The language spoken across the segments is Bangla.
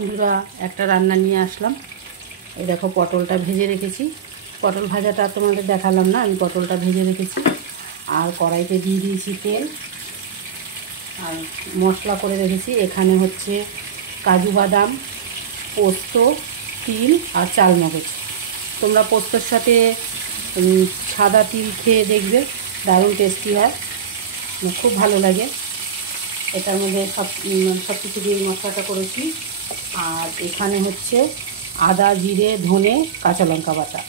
বন্ধুরা একটা রান্না নিয়ে আসলাম। এই দেখো পটলটা ভেজে রেখেছি। পটল ভাজাটা তোমাদের দেখালাম না, আমি পটলটা ভেজে রেখেছি। আর কড়াইতে দিয়ে দিয়েছি তেল আর মশলা করে রেখেছি। এখানে হচ্ছে কাজু বাদাম, পোস্ত, তিল আর চালমগজ। তোমরা পোস্তর সাথে সাদা তিল খেয়ে দেখবে, দারুণ টেস্টি হয়, খুব ভালো লাগে। এটার মধ্যে সব কিছু দিয়ে মশলাটা করেছি। আর এখানে হচ্ছে আদা, জিরে, ধনে, কাঁচা লঙ্কা বাটা।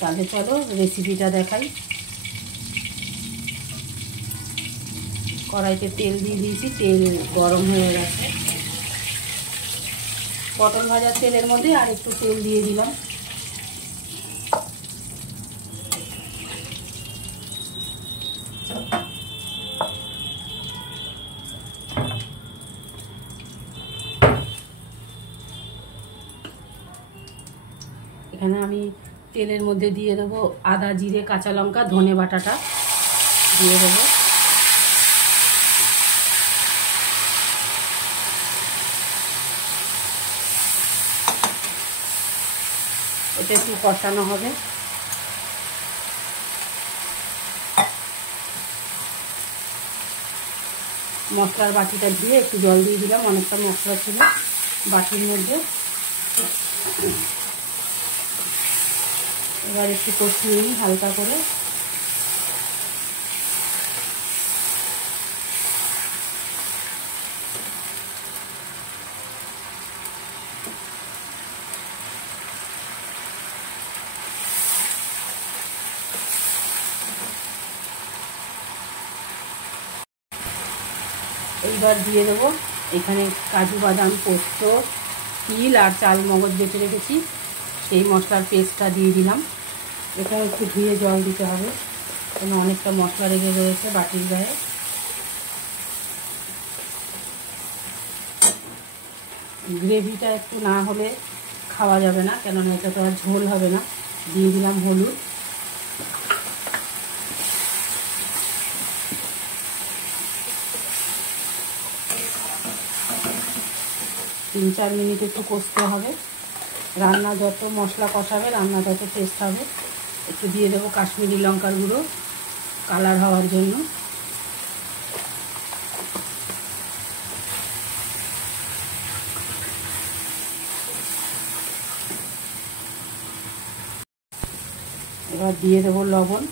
তাহলে চলো রেসিপিটা দেখাই। কড়াইতে তেল দিয়ে দিয়েছি, তেল গরম হয়ে গেছে। পটল ভাজার তেলের মধ্যে আর একটু তেল দিয়ে দিলাম। এখানে আমি তেলের মধ্যে দিয়ে দেবো আদা, জিরে, কাঁচা লঙ্কা, ধনে বাটাটা দিয়ে দেবো। এটা একটু কষানো হবে। মশলার বাটিটা দিয়ে একটু জল দিয়ে দিলাম, অনেকটা মশলা ছিল বাটির মধ্যে। এবার একটু কষিয়ে নিই হালকা করে। এইবার দিয়ে দেবো এখানে কাজু বাদাম, পোস্ত, তিল আর চালমগজ বেটে রেখেছি, সেই মশলার পেস্টটা দিয়ে দিলাম। এখানে একটু ধুয়ে জল দিতে হবে, কেন অনেকটা মশলা লেগে রয়েছে বাটির গায়ে। গ্রেভিটা একটু না হলে খাওয়া যাবে না, কেননা এটা তো আর ঝোল হবে না। দিয়ে দিলাম হলুদ। তিন চার মিনিট একটু কষতে হবে। রান্না যত মশলা কষাবে রান্না তত টেস্ট হবে। একটু দিয়ে দেবো কাশ্মীরি লঙ্কার গুঁড়ো কালার হওয়ার জন্য। এবার দিয়ে দেবো লবণ।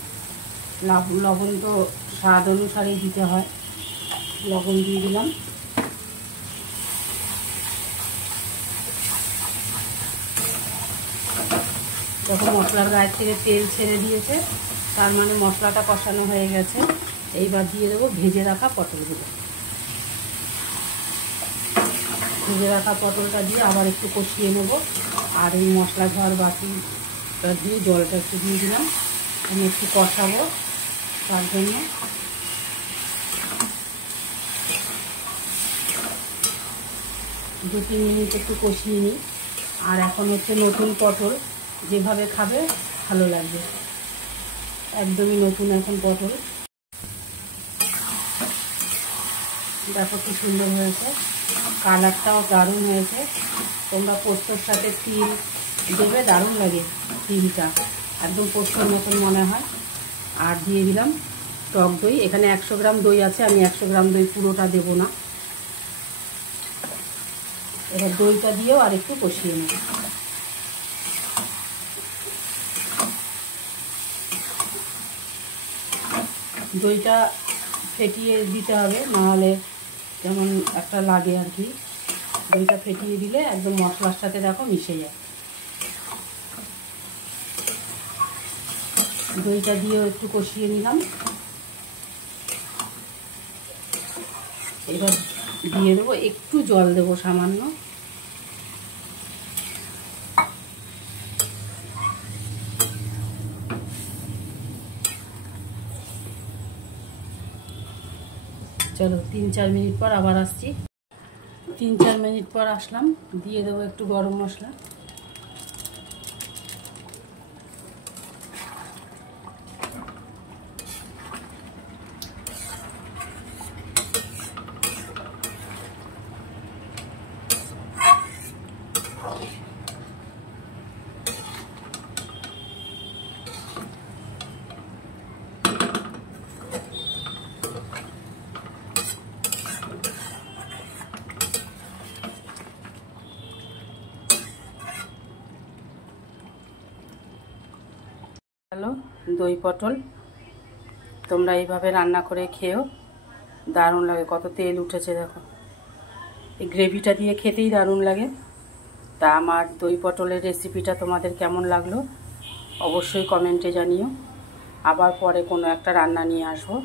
লবণ তো স্বাদ অনুসারেই দিতে হয়, লবণ দিয়ে দিলাম। যখন মশলার গায়ে থেকে তেল ছেড়ে দিয়েছে, তার মানে মশলাটা কষানো হয়ে গেছে। এইবার দিয়ে দেবো ভেজে রাখা পটলগুলো। ভেজে রাখা পটলটা দিয়ে আবার একটু কষিয়ে নেব। আর এই মশলা ধোয়ার বাটিটা দিয়ে জলটা একটু দিয়ে দিলাম, আমি একটু কষাবো তার জন্য। দু তিন মিনিট একটু কষিয়ে নিই। আর এখন হচ্ছে নতুন পটল, যেভাবে খাবে ভালো লাগবে, একদমই নতুন এখন পটল। দেখো কি সুন্দর হয়েছে, কালারটাও দারুণ হয়েছে। তোমরা পোস্তর সাথে তিল দেবে, দারুণ লাগে তিলটা, একদম পোস্তর মতন মনে হয়। আর দিয়ে দিলাম টক দই। এখানে 100 গ্রাম দই আছে, আমি 100 গ্রাম দই পুরোটা দেবো না। এবার দইটা দিয়েও আর একটু কষিয়ে নেব। দইটা ফেটিয়ে দিতে হবে, নাহলে যেমন একটা লাগে আর কি। দইটা ফেটিয়ে দিলে একদম মশলার সাথে দেখো মিশে যায়। দইটা দিয়েও একটু কষিয়ে নিলাম। এবার দিয়ে দেবো একটু জল, দেবো সামান্য। চলো 3-4 মিনিট পর আবার আসছি। 3-4 মিনিট পর আসলাম। দিয়ে দেবো একটু গরম মশলা। হ্যালো, দই পটল তোমরা এইভাবে রান্না করে খেও, দারুণ লাগে। কত তেল উঠেছে দেখো, এই গ্রেভিটা দিয়ে খেতেই দারুণ লাগে। তা আমার দই পটলের রেসিপিটা তোমাদের কেমন লাগলো অবশ্যই কমেন্টে জানিও। আবার পরে কোনো একটা রান্না নিয়ে আসবো।